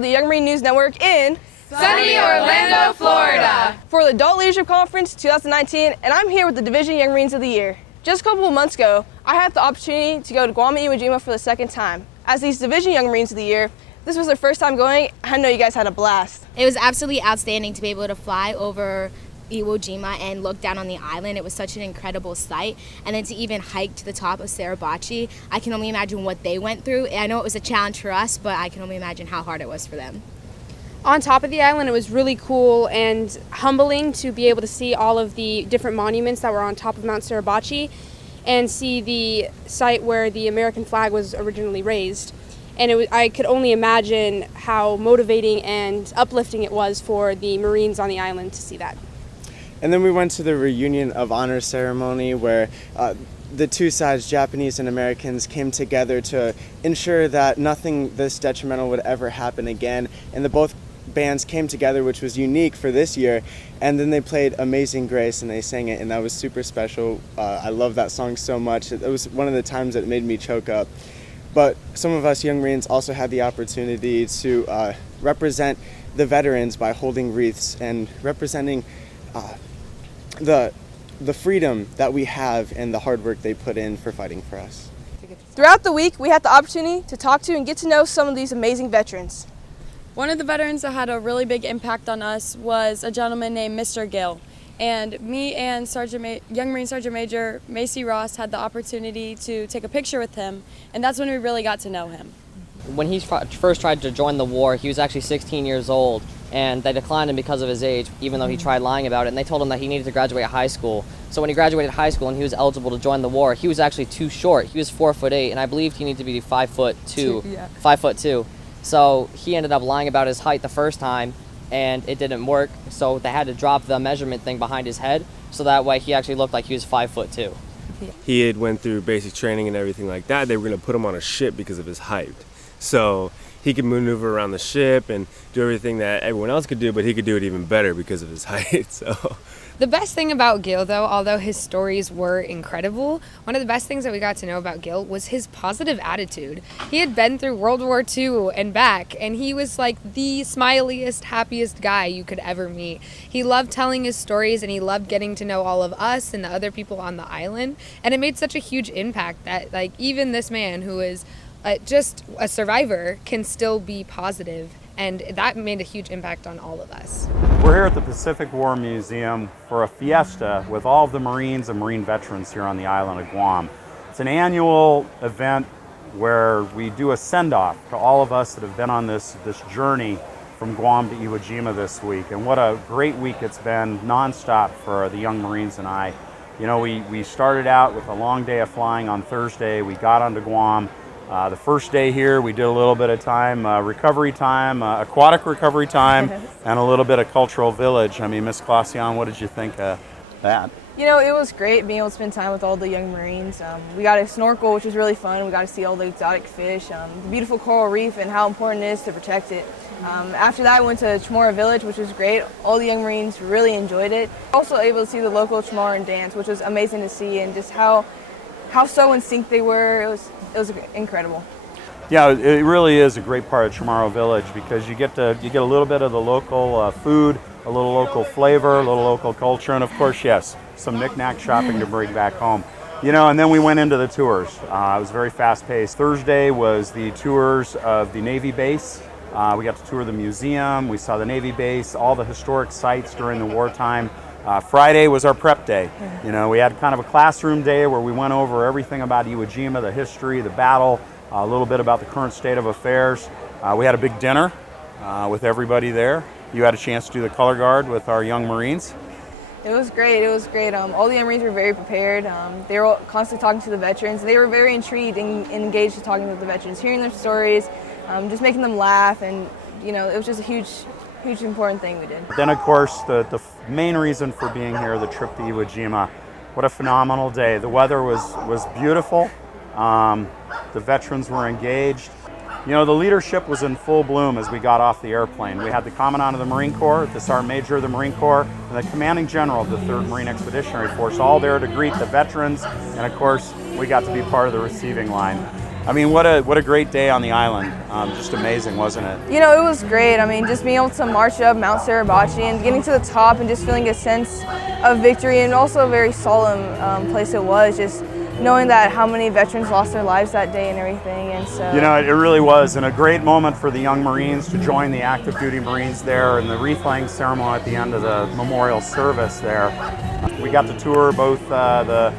for the Young Marine News Network in sunny Orlando, Florida, for the Adult Leadership Conference 2019, and I'm here with the Division Young Marines of the Year. Just a couple of months ago, I had the opportunity to go to Guam and Iwo Jima for the second time. As these Division Young Marines of the Year, this was their first time going. I know you guys had a blast. It was absolutely outstanding to be able to fly over Iwo Jima and look down on the island. It was such an incredible sight. And then to even hike to the top of Suribachi, I can only imagine what they went through. I know it was a challenge for us, but I can only imagine how hard it was for them. On top of the island, it was really cool and humbling to be able to see all of the different monuments that were on top of Mount Suribachi and see the site where the American flag was originally raised. And I could only imagine how motivating and uplifting it was for the Marines on the island to see that. And then we went to the reunion of honor ceremony where the two sides, Japanese and Americans, came together to ensure that nothing this detrimental would ever happen again. And both bands came together, which was unique for this year. And then they played Amazing Grace and they sang it, and that was super special. I love that song so much. It was one of the times that made me choke up. But some of us Young Marines also had the opportunity to represent the veterans by holding wreaths and representing the freedom that we have and the hard work they put in for fighting for us. Throughout the week, we had the opportunity to talk to and get to know some of these amazing veterans. One of the veterans that had a really big impact on us was a gentleman named Mr. Gill. And me and Young Marine Sergeant Major Macy Ross had the opportunity to take a picture with him, and that's when we really got to know him. When he first tried to join the war, he was actually 16 years old, and they declined him because of his age, even though he tried lying about it, and they told him that he needed to graduate high school. So when he graduated high school and he was eligible to join the war, he was actually too short. He was 4'8", and I believe he needed to be 5'2". 5'2". So he ended up lying about his height the first time, and it didn't work, so they had to drop the measurement thing behind his head, so that way he actually looked like he was 5'2". He had went through basic training and everything like that. They were going to put him on a ship because of his height. So he could maneuver around the ship and do everything that everyone else could do, but he could do it even better because of his height. So The best thing about Gil, though, although his stories were incredible, one of the best things that we got to know about Gil was his positive attitude. He had been through World War II and back, and he was like the smiliest, happiest guy you could ever meet. He loved telling his stories, and he loved getting to know all of us and the other people on the island, and it made such a huge impact that, like, even this man who is just a survivor can still be positive, and that made a huge impact on all of us. We're here at the Pacific War Museum for a fiesta with all of the Marines and Marine veterans here on the island of Guam. It's an annual event where we do a send-off to all of us that have been on this journey from Guam to Iwo Jima this week. And what a great week it's been, nonstop for the young Marines and I. You know, we started out with a long day of flying on Thursday. We got onto Guam. The first day here, we did a little bit of time, recovery time, aquatic recovery time, and a little bit of cultural village. I mean, Miss Clausion, what did you think of that? You know, it was great being able to spend time with all the young Marines. We got to snorkel, which was really fun. We got to see all the exotic fish, the beautiful coral reef, and how important it is to protect it. After that, I went to Chamorro Village, which was great. All the young Marines really enjoyed it. Also able to see the local Chamorro dance, which was amazing to see, and just how so in sync they were. It was incredible. Yeah, it really is a great part of Chamorro Village because you get a little bit of the local food, a little local flavor, a little local culture, and of course, yes, some knick-knack shopping to bring back home. You know, and then we went into the tours. It was very fast-paced. Thursday was the tours of the Navy base. We got to tour the museum. We saw the Navy base, all the historic sites during the wartime. Friday was our prep day. You know, we had kind of a classroom day where we went over everything about Iwo Jima, the history, the battle, a little bit about the current state of affairs. We had a big dinner with everybody there. You had a chance to do the color guard with our young Marines. It was great. It was great. All the young Marines were very prepared. They were constantly talking to the veterans. They were very intrigued and engaged in talking with the veterans, hearing their stories, just making them laugh, and you know, it was just a huge important thing we did. Then of course the main reason for being here, the trip to Iwo Jima. What a phenomenal day. The weather was beautiful. The veterans were engaged. You know, the leadership was in full bloom as we got off the airplane. We had the Commandant of the Marine Corps, the Sergeant Major of the Marine Corps, and the Commanding General of the 3rd Marine Expeditionary Force, all there to greet the veterans, and of course we got to be part of the receiving line. I mean, what a great day on the island. Just amazing, wasn't it? You know, it was great. I mean, just being able to march up Mount Suribachi and getting to the top and just feeling a sense of victory, and also a very solemn place it was, just knowing that how many veterans lost their lives that day and everything. And so, you know, it really was, and a great moment for the young Marines to join the active duty Marines there, and the wreath laying ceremony at the end of the memorial service there. We got to tour both the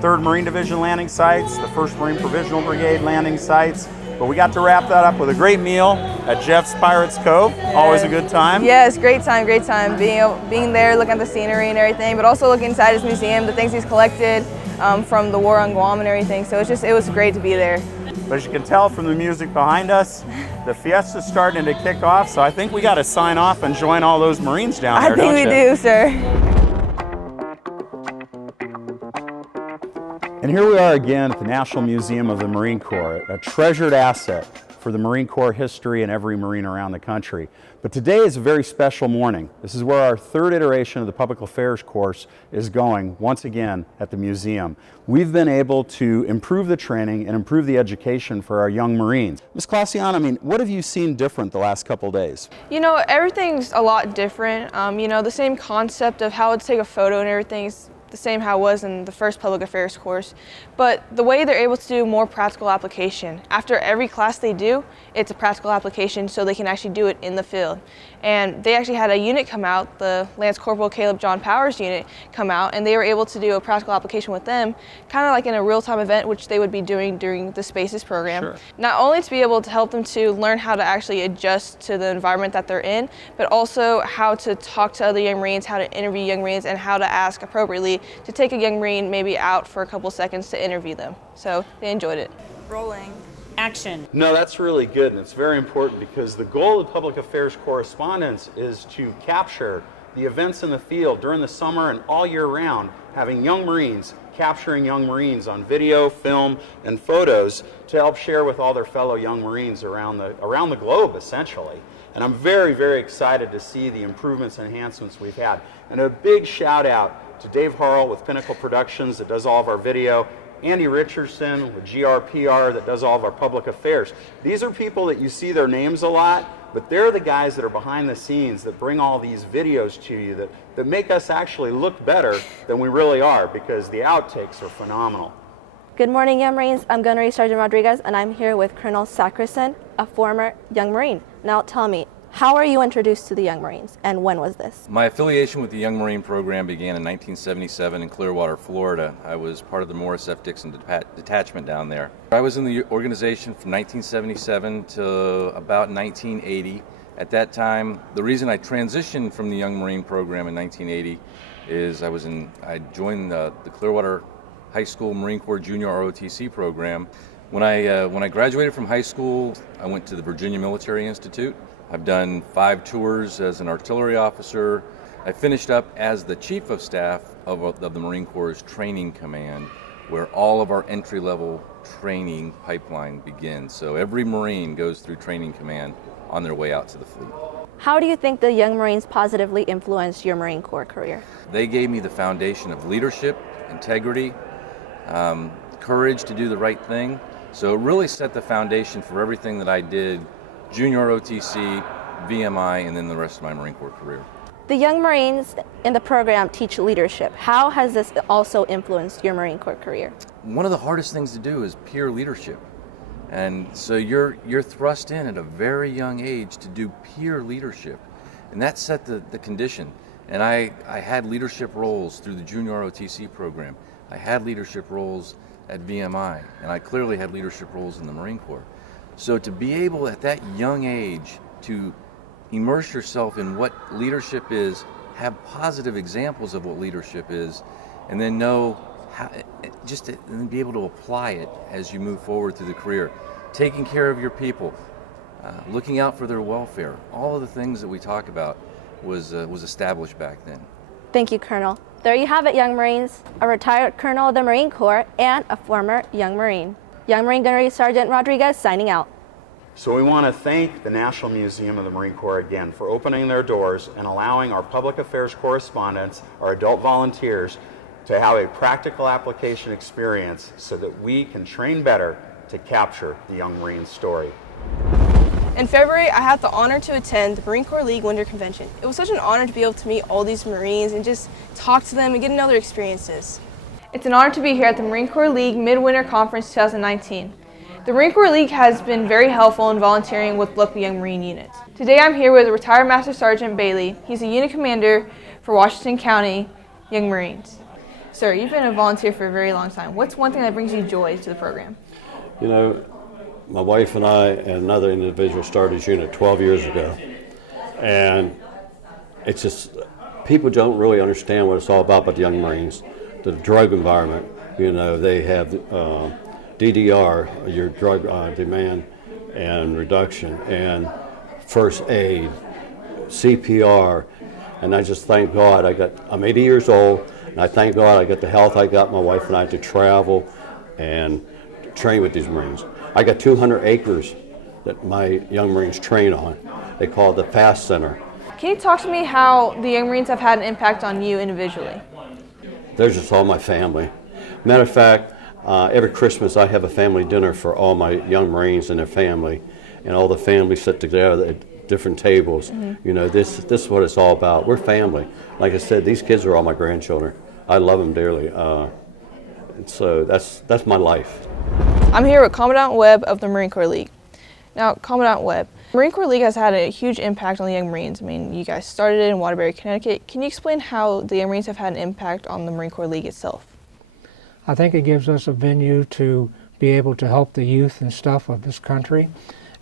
3rd Marine Division landing sites, the 1st Marine Provisional Brigade landing sites, but we got to wrap that up with a great meal at Jeff's Pirates Cove. Always a good time. Yes, great time, great time. Being there, looking at the scenery and everything, but also looking inside his museum, the things he's collected from the war on Guam and everything. So it was great to be there. But as you can tell from the music behind us, the fiesta's starting to kick off, so I think we got to sign off and join all those Marines down there, I think we do, sir. And here we are again at the National Museum of the Marine Corps, a treasured asset for the Marine Corps history and every Marine around the country. But today is a very special morning. This is where our 3rd iteration of the Public Affairs course is going once again at the museum. We've been able to improve the training and improve the education for our young Marines. Ms. Clausiana, I mean, what have you seen different the last couple days? You know, everything's a lot different. You know, the same concept of how to take a photo and everything's the same how it was in the first public affairs course, but the way they're able to do more practical application. After every class they do, it's a practical application so they can actually do it in the field. And they actually had a unit come out, the Lance Corporal Caleb John Powers unit come out, and they were able to do a practical application with them, kind of like in a real-time event, which they would be doing during the Spaces program. Sure. Not only to be able to help them to learn how to actually adjust to the environment that they're in, but also how to talk to other young Marines, how to interview young Marines, and how to ask appropriately to take a young Marine maybe out for a couple seconds to interview them. So they enjoyed it. Rolling. Action. No, that's really good, and it's very important because the goal of public affairs correspondence is to capture the events in the field during the summer and all year round, having young Marines capturing young Marines on video, film, and photos to help share with all their fellow young Marines around the globe, essentially. And I'm very, very excited to see the improvements and enhancements we've had. And a big shout out to Dave Harrell with Pinnacle Productions that does all of our video, Andy Richardson with GRPR that does all of our public affairs. These are people that you see their names a lot, but they're the guys that are behind the scenes that bring all these videos to you that make us actually look better than we really are, because the outtakes are phenomenal. Good morning, Young Marines. I'm Gunnery Sergeant Rodriguez, and I'm here with Colonel Sackerson, a former Young Marine. Now tell me, how were you introduced to the Young Marines, and when was this? My affiliation with the Young Marine program began in 1977 in Clearwater, Florida. I was part of the Morris F. Dixon detachment down there. I was in the organization from 1977 to about 1980. At that time, the reason I transitioned from the Young Marine program in 1980 is I joined the Clearwater High School Marine Corps Junior ROTC program. When I graduated from high school, I went to the Virginia Military Institute. I've done 5 tours as an artillery officer. I finished up as the Chief of Staff of the Marine Corps' Training Command, where all of our entry-level training pipeline begins. So every Marine goes through Training Command on their way out to the fleet. How do you think the Young Marines positively influenced your Marine Corps career? They gave me the foundation of leadership, integrity, courage to do the right thing. So it really set the foundation for everything that I did, Junior OTC, VMI, and then the rest of my Marine Corps career. The Young Marines in the program teach leadership. How has this also influenced your Marine Corps career? One of the hardest things to do is peer leadership. And so you're thrust in at a very young age to do peer leadership. And that set the condition. And I had leadership roles through the Junior OTC program. I had leadership roles at VMI, and I clearly had leadership roles in the Marine Corps. So to be able at that young age to immerse yourself in what leadership is, have positive examples of what leadership is, and then know how, and be able to apply it as you move forward through the career. Taking care of your people, looking out for their welfare, all of the things that we talk about was established back then. Thank you, Colonel. There you have it, Young Marines, a retired Colonel of the Marine Corps and a former Young Marine. Young Marine Gunnery Sergeant Rodriguez signing out. So we want to thank the National Museum of the Marine Corps again for opening their doors and allowing our public affairs correspondents, our adult volunteers, to have a practical application experience so that we can train better to capture the Young Marine story. In February, I had the honor to attend the Marine Corps League Winter Convention. It was such an honor to be able to meet all these Marines and just talk to them and get to know their experiences. It's an honor to be here at the Marine Corps League Midwinter Conference 2019. The Marine Corps League has been very helpful in volunteering with local Young Marine units. Today I'm here with retired Master Sergeant Bailey. He's a unit commander for Washington County Young Marines. Sir, you've been a volunteer for a very long time. What's one thing that brings you joy to the program? You know, my wife and I and another individual started this unit 12 years ago. And it's just, people don't really understand what it's all about but the Young Marines. The drug environment, you know, they have DDR, your drug demand and reduction, and first aid, CPR, and I just thank God I'm 80 years old, and I thank God I got the health I got, my wife and I, to travel and train with these Marines. I got 200 acres that my Young Marines train on. They call it the FAST Center. Can you talk to me how the Young Marines have had an impact on you individually? They're just all my family. Matter of fact, every Christmas I have a family dinner for all my Young Marines and their family, and all the families sit together at different tables. Mm-hmm. You know, this is what it's all about. We're family. Like I said, these kids are all my grandchildren. I love them dearly. So that's my life. I'm here with Commandant Webb of the Marine Corps League. Now, Commandant Webb, Marine Corps League has had a huge impact on the Young Marines. I mean, you guys started it in Waterbury, Connecticut. Can you explain how the Young Marines have had an impact on the Marine Corps League itself? I think it gives us a venue to be able to help the youth and stuff of this country.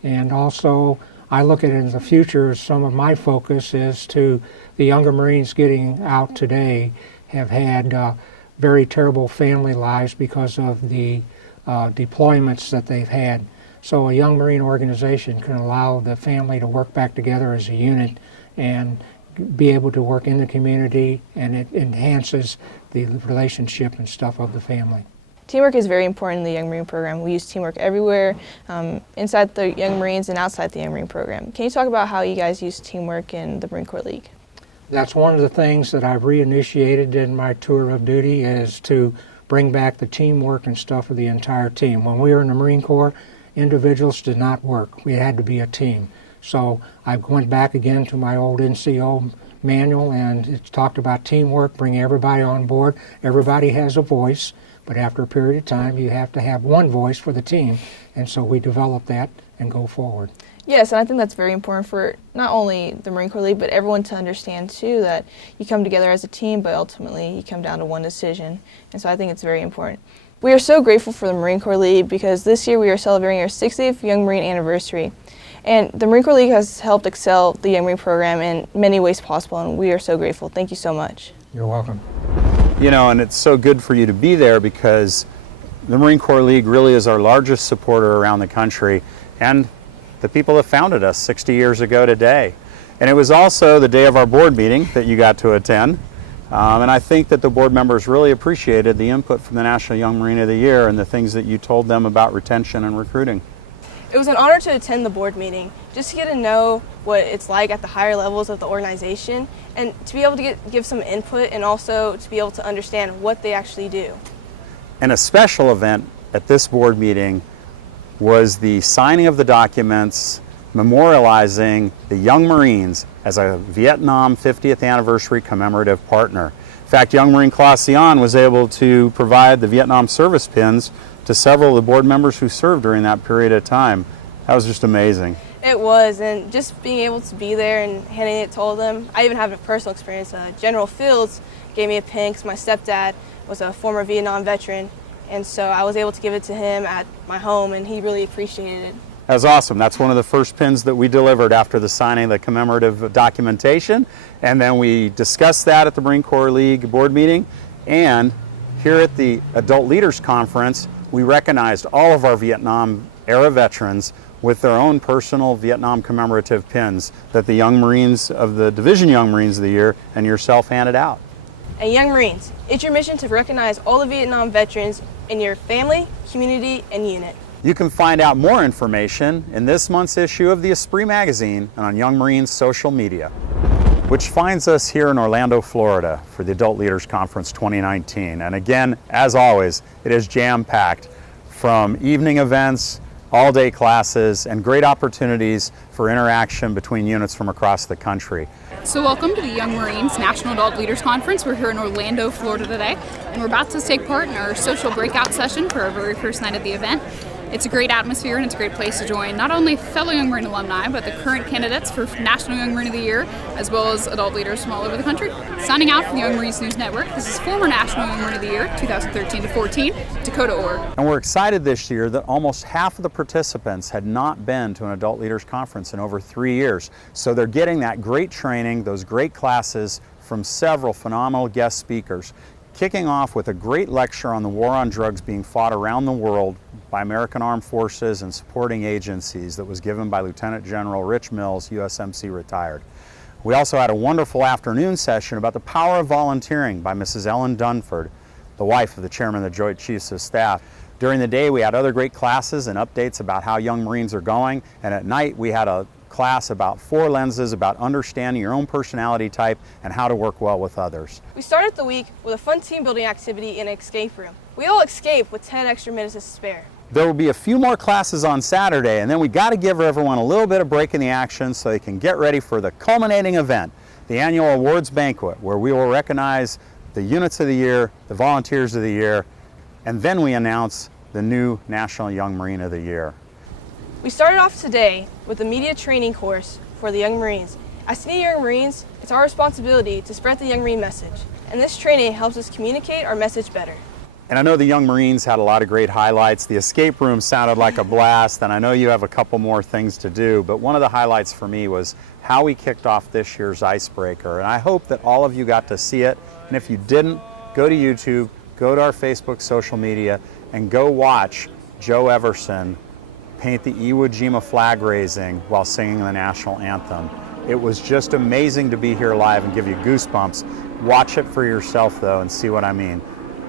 And also, I look at it in the future, some of my focus is to the younger Marines getting out today have had very terrible family lives because of the deployments that they've had. So a Young Marine organization can allow the family to work back together as a unit and be able to work in the community, and it enhances the relationship and stuff of the family. Teamwork is very important in the Young Marine program. We use teamwork everywhere, inside the Young Marines and outside the Young Marine program. Can you talk about how you guys use teamwork in the Marine Corps League? That's one of the things that I've reinitiated in my tour of duty, is to bring back the teamwork and stuff of the entire team. When we were in the Marine Corps, individuals did not work. We had to be a team. So I went back again to my old NCO manual, and it talked about teamwork, bring everybody on board. Everybody has a voice, but after a period of time you have to have one voice for the team, and so we develop that and go forward. Yes, and I think that's very important for not only the Marine Corps League, but everyone to understand too, that you come together as a team, but ultimately you come down to one decision, and so I think it's very important. We are so grateful for the Marine Corps League because this year we are celebrating our 60th Young Marine anniversary. And the Marine Corps League has helped excel the Young Marine program in many ways possible, and we are so grateful. Thank you so much. You're welcome. You know, and it's so good for you to be there because the Marine Corps League really is our largest supporter around the country, and the people that founded us 60 years ago today. And it was also the day of our board meeting that you got to attend. And I think that the board members really appreciated the input from the National Young Marine of the Year and the things that you told them about retention and recruiting. It was an honor to attend the board meeting, just to get to know what it's like at the higher levels of the organization, and to be able to give some input, and also to be able to understand what they actually do. And a special event at this board meeting was the signing of the documents memorializing the Young Marines as a Vietnam 50th anniversary commemorative partner. In fact, Young Marine Clausion was able to provide the Vietnam service pins to several of the board members who served during that period of time. That was just amazing. It was, and just being able to be there and handing it to all of them. I even have a personal experience. General Fields gave me a pin because my stepdad was a former Vietnam veteran, and so I was able to give it to him at my home, and he really appreciated it. That was awesome. That's one of the first pins that we delivered after the signing of the commemorative documentation, and then we discussed that at the Marine Corps League board meeting, and here at the Adult Leaders Conference, we recognized all of our Vietnam-era veterans with their own personal Vietnam commemorative pins that the Young Marines of the Division Young Marines of the Year and yourself handed out. And Young Marines, it's your mission to recognize all the Vietnam veterans in your family, community, and unit. You can find out more information in this month's issue of the Esprit magazine and on Young Marines social media. which finds us here in Orlando, Florida for the Adult Leaders Conference 2019. And again, as always, it is jam-packed from evening events, all-day classes, and great opportunities for interaction between units from across the country. So welcome to the Young Marines National Adult Leaders Conference. We're here in Orlando, Florida today, and we're about to take part in our social breakout session for our very first night at the event. It's a great atmosphere and it's a great place to join not only fellow Young Marine alumni, but the current candidates for National Young Marine of the Year, as well as adult leaders from all over the country. Signing out from the Young Marines News Network, this is former National Young Marine of the Year, 2013-14, Dakota Orr. And we're excited this year that almost half of the participants had not been to an Adult Leaders Conference in over 3 years. So they're getting that great training, those great classes from several phenomenal guest speakers. Kicking off with a great lecture on the war on drugs being fought around the world by American Armed Forces and supporting agencies that was given by Lieutenant General Rich Mills, USMC retired. We also had a wonderful afternoon session about the power of volunteering by Mrs. Ellen Dunford, the wife of the Chairman of the Joint Chiefs of Staff. During the day we had other great classes and updates about how Young Marines are going, and at night we had a class about 4 lenses about understanding your own personality type and how to work well with others. We started the week with a fun team building activity in an escape room. We all escaped with 10 extra minutes to spare. There will be a few more classes on Saturday, and then we got to give everyone a little bit of break in the action so they can get ready for the culminating event, the annual awards banquet, where we will recognize the units of the year, the volunteers of the year, and then we announce the new National Young Marine of the Year. We started off today with a media training course for the Young Marines. As senior Young Marines, it's our responsibility to spread the Young Marine message, and this training helps us communicate our message better. And I know the Young Marines had a lot of great highlights. The escape room sounded like a blast, and I know you have a couple more things to do, but one of the highlights for me was how we kicked off this year's icebreaker, and I hope that all of you got to see it, and if you didn't, go to YouTube, go to our Facebook social media, and go watch Joe Everson paint the Iwo Jima flag raising while singing the national anthem. It was just amazing to be here live and give you goosebumps. Watch it for yourself though and see what I mean.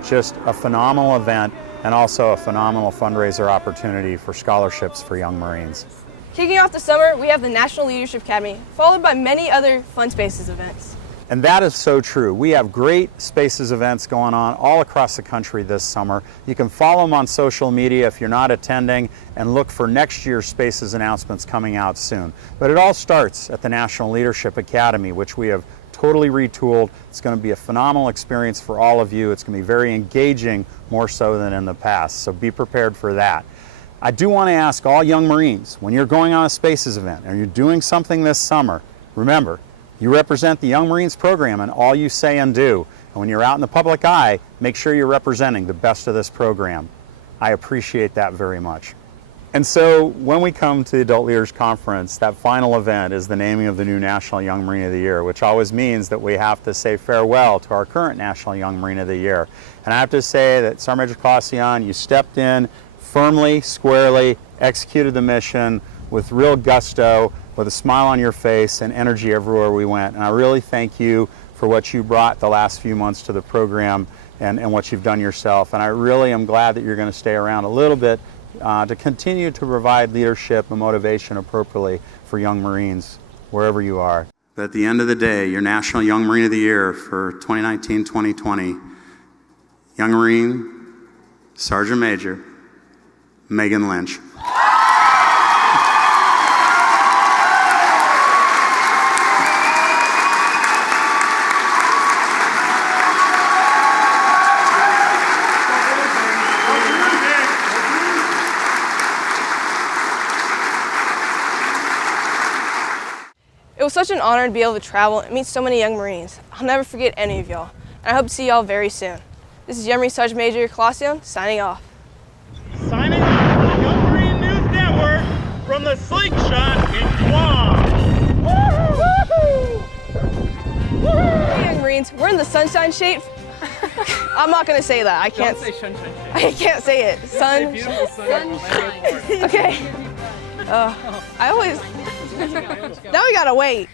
Just a phenomenal event and also a phenomenal fundraiser opportunity for scholarships for Young Marines. Kicking off the summer, we have the National Leadership Academy, followed by many other Fun Spaces events. And that is so true. We have great Spaces events going on all across the country this summer. You can follow them on social media if you're not attending and look for next year's Spaces announcements coming out soon. But it all starts at the National Leadership Academy, which we have totally retooled. It's going to be a phenomenal experience for all of you. It's going to be very engaging, more so than in the past. So be prepared for that. I do want to ask all Young Marines, when you're going on a Spaces event and you're doing something this summer, remember, you represent the Young Marines program in all you say and do. And when you're out in the public eye, make sure you're representing the best of this program. I appreciate that very much. And so when we come to the Adult Leaders Conference, that final event is the naming of the new National Young Marine of the Year, which always means that we have to say farewell to our current National Young Marine of the Year. And I have to say that Sergeant Major Clausion, you stepped in firmly, squarely, executed the mission with real gusto, with a smile on your face and energy everywhere we went. And I really thank you for what you brought the last few months to the program and what you've done yourself. And I really am glad that you're going to stay around a little bit to continue to provide leadership and motivation appropriately for Young Marines, wherever you are. But at the end of the day, your National Young Marine of the Year for 2019-2020, Young Marine, Sergeant Major, Megan Lynch. It was such an honor to be able to travel and meet so many Young Marines. I'll never forget any of y'all, and I hope to see y'all very soon. This is Young Marine Sergeant Major Clausion signing off. Signing off for the Young Marine News Network from the Slingshot in Guam. Woo-hoo! Hey Young Marines, we're in the sunshine shape. I'm not gonna say that. I can't. Don't say sunshine shape. I can't say it. Say beautiful sun. Okay. I always. Now we gotta wait.